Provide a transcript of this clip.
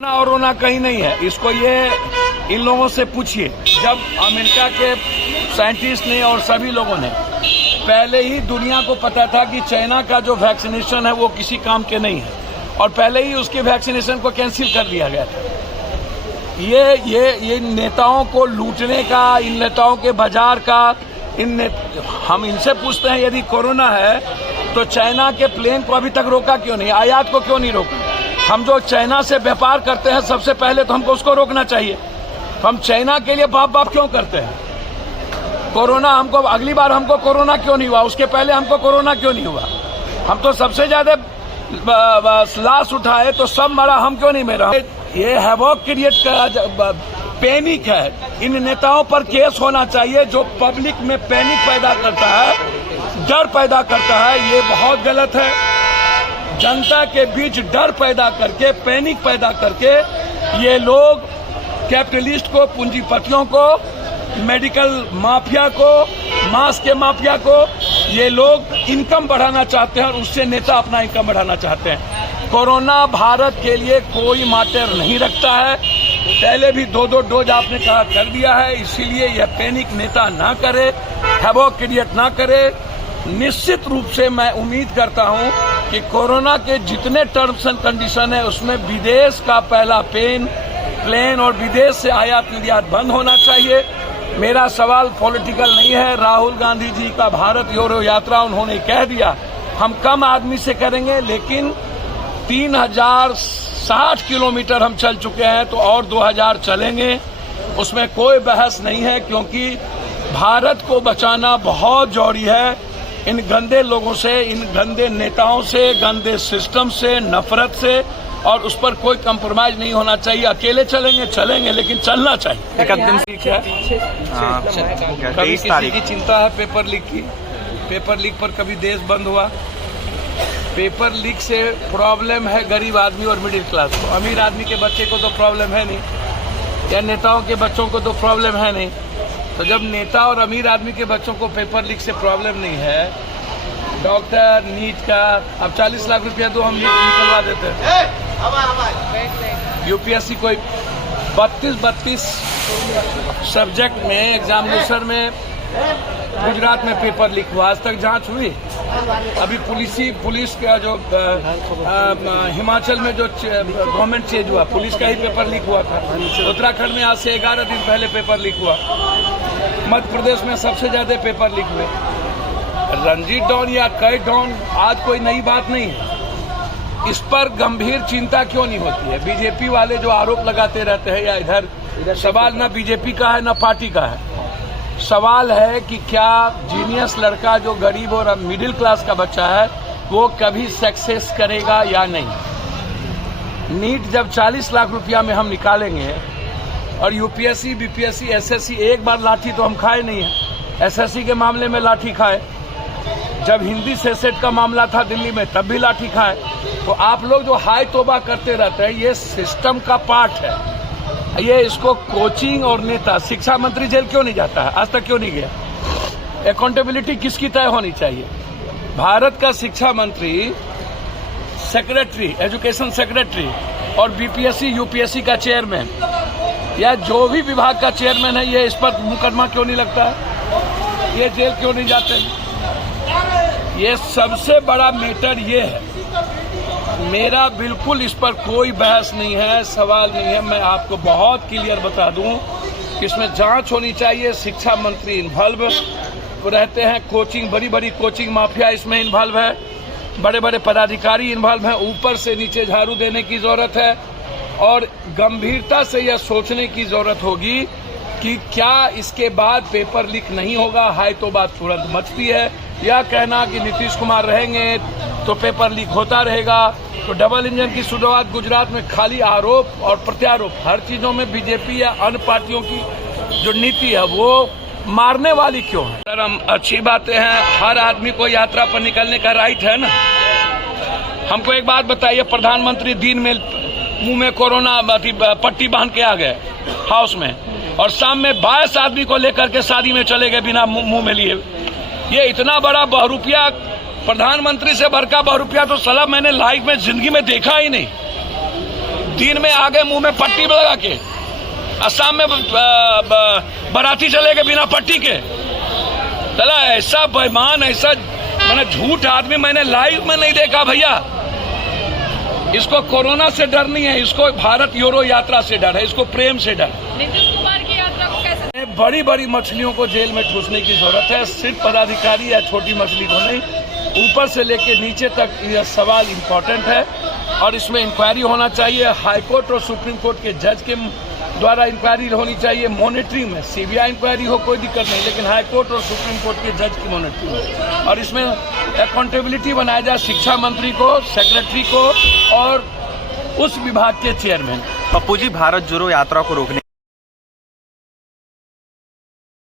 और रोना कहीं नहीं है। इसको ये इन लोगों से पूछिए। जब अमेरिका के साइंटिस्ट ने और सभी लोगों ने पहले ही दुनिया को पता था कि चाइना का जो वैक्सीनेशन है वो किसी काम के नहीं है और पहले ही उसके वैक्सीनेशन को कैंसिल कर दिया गया था। ये नेताओं को लूटने का, इन नेताओं के बाजार का, हम इनसे पूछते हैं यदि कोरोना है तो चाइना के प्लेन को अभी तक रोका क्यों नहीं, आयात को क्यों नहीं रोका? हम जो चाइना से व्यापार करते हैं सबसे पहले तो हमको उसको रोकना चाहिए। हम चाइना के लिए बाप क्यों करते हैं? कोरोना हमको अगली बार हमको कोरोना क्यों नहीं हुआ, उसके पहले हमको कोरोना क्यों नहीं हुआ? हम तो सबसे ज्यादा लाश उठाए तो सब मरा, हम क्यों नहीं मरा? ये हैवॉक क्रिएट का पैनिक है। इन नेताओं पर केस होना चाहिए जो पब्लिक में पैनिक पैदा करता है, डर पैदा करता है। ये बहुत गलत है। जनता के बीच डर पैदा करके, पैनिक पैदा करके ये लोग कैपिटलिस्ट को, पूंजीपतियों को, मेडिकल माफिया को, मांस के माफिया को, ये लोग इनकम बढ़ाना चाहते हैं और उससे नेता अपना इनकम बढ़ाना चाहते हैं। कोरोना भारत के लिए कोई मैटर नहीं रखता है। पहले भी 2 डोज आपने कहा कर दिया है, इसीलिए यह पैनिक नेता ना करे, हैवॉक क्रिएट ना करे। निश्चित रूप से मैं उम्मीद करता हूं कि कोरोना के जितने टर्म्स एंड कंडीशन है उसमें विदेश का पहला प्लेन और विदेश से आयात निर्यात बंद होना चाहिए। मेरा सवाल पॉलिटिकल नहीं है। राहुल गांधी जी का भारत जोड़ो यात्रा उन्होंने कह दिया हम कम आदमी से करेंगे, लेकिन 3060 किलोमीटर हम चल चुके हैं तो और 2000 चलेंगे, उसमें कोई बहस नहीं है। क्योंकि भारत को बचाना बहुत जरूरी है इन गंदे लोगों से, इन गंदे नेताओं से, गंदे सिस्टम से, नफरत से, और उस पर कोई कंप्रोमाइज नहीं होना चाहिए। अकेले चलेंगे लेकिन चलना चाहिए। कभी किसी की चिंता है पेपर लीक की? पेपर लीक पर कभी देश बंद हुआ? पेपर लीक से प्रॉब्लम है गरीब आदमी और मिडिल क्लास को। अमीर आदमी के बच्चे को तो प्रॉब्लम है नहीं, या नेताओं के बच्चों को तो प्रॉब्लम है नहीं। तो जब नेता और अमीर आदमी के बच्चों को पेपर लीक से प्रॉब्लम नहीं है, डॉक्टर नीट का अब 40 लाख रुपया दो, हम नीट निकलवा देते हैं। यूपीएससी कोई 32 सब्जेक्ट में एग्जामिनेशन में गुजरात में पेपर लीक हुआ, आज तक जांच हुई? अभी पुलिस का जो हिमाचल में जो गवर्नमेंट चेंज हुआ, पुलिस का ही पेपर लीक हुआ था। उत्तराखंड में आज से 11 दिन पहले पेपर लीक हुआ। मध्य प्रदेश में सबसे ज्यादा पेपर लीक हुए। रंजीत डॉन या कई डॉन आज कोई नई बात नहीं है। इस पर गंभीर चिंता क्यों नहीं होती है? बीजेपी वाले जो आरोप लगाते रहते हैं, या इधर सवाल न बीजेपी का है न पार्टी का है, सवाल है कि क्या जीनियस लड़का जो गरीब और मिडिल क्लास का बच्चा है वो कभी सक्सेस करेगा या नहीं? नीट जब 40 लाख रुपया में हम निकालेंगे और यूपीएससी, बीपीएससी, एसएससी, एक बार लाठी तो हम खाए नहीं है। एसएससी के मामले में लाठी खाए, जब हिंदी सेट का मामला था दिल्ली में तब भी लाठी खाए। तो आप लोग जो हाय तोबा करते रहते हैं, ये सिस्टम का पार्ट है। ये इसको कोचिंग और नेता, शिक्षा मंत्री जेल क्यों नहीं जाता है? आज तक क्यों नहीं गया? अकाउंटेबिलिटी किसकी तय होनी चाहिए? भारत का शिक्षा मंत्री, सेक्रेटरी, एजुकेशन सेक्रेटरी और बीपीएससी, यूपीएससी का चेयरमैन या जो भी विभाग का चेयरमैन है, ये इस पर मुकदमा क्यों नहीं लगता है? ये जेल क्यों नहीं जाते? ये सबसे बड़ा मैटर ये है। मेरा बिल्कुल इस पर कोई बहस नहीं है, सवाल नहीं है। मैं आपको बहुत क्लियर बता दूं कि इसमें जांच होनी चाहिए। शिक्षा मंत्री इन्वॉल्व रहते हैं, कोचिंग, बड़ी कोचिंग माफिया इसमें इन्वॉल्व है, बड़े पदाधिकारी इन्वॉल्व हैं। ऊपर से नीचे झाड़ू देने की जरूरत है और गंभीरता से यह सोचने की जरूरत होगी कि क्या इसके बाद पेपर लीक नहीं होगा। हाय तो बात तुरंत मचती है, या कहना कि नीतीश कुमार रहेंगे तो पेपर लीक होता रहेगा। तो डबल इंजन की शुरुआत गुजरात में खाली आरोप और प्रत्यारोप, हर चीजों में बीजेपी या अन्य पार्टियों की जो नीति है वो मारने वाली क्यों है? सर, हम अच्छी बातें हैं, हर आदमी को यात्रा पर निकलने का राइट है ना। हमको एक बात बताइए, प्रधानमंत्री दिन में मुंह में कोरोना पट्टी बांध के आ गए हाउस में, और शाम में 22 आदमी को लेकर के शादी में चले गए बिना मुंह में लिए। ये इतना बड़ा बहुरूपिया प्रधानमंत्री से भर का बहुरूपिया तो साला मैंने लाइफ में जिंदगी में देखा ही नहीं। दिन में आगे मुंह में पट्टी लगा के, असम में बाराती चले गए बिना पट्टी के। चला ऐसा बेईमान, ऐसा मैंने झूठ आदमी मैंने लाइव में नहीं देखा भैया। इसको कोरोना से डर नहीं है, इसको भारत यूरो यात्रा से डर है, इसको प्रेम से डर। नीतीश कुमार की यात्रा को कैसे? बड़ी बड़ी मछलियों को जेल में ठूसने की जरूरत है, सिर्फ पदाधिकारी या छोटी मछली को नहीं, ऊपर से लेके नीचे तक यह सवाल इम्पोर्टेंट है और इसमें इंक्वायरी होना चाहिए। हाईकोर्ट और सुप्रीम कोर्ट के जज के द्वारा इंक्वायरी होनी चाहिए। मॉनिटरिंग में सीबीआई इंक्वायरी हो कोई दिक्कत नहीं, लेकिन हाईकोर्ट और सुप्रीम कोर्ट के जज की मॉनिटरिंग हो और इसमें अकाउंटेबिलिटी बनाया जाए शिक्षा मंत्री को, सेक्रेटरी को और उस विभाग के चेयरमैन। पप्पू जी, भारत जोड़ो यात्रा को रोकने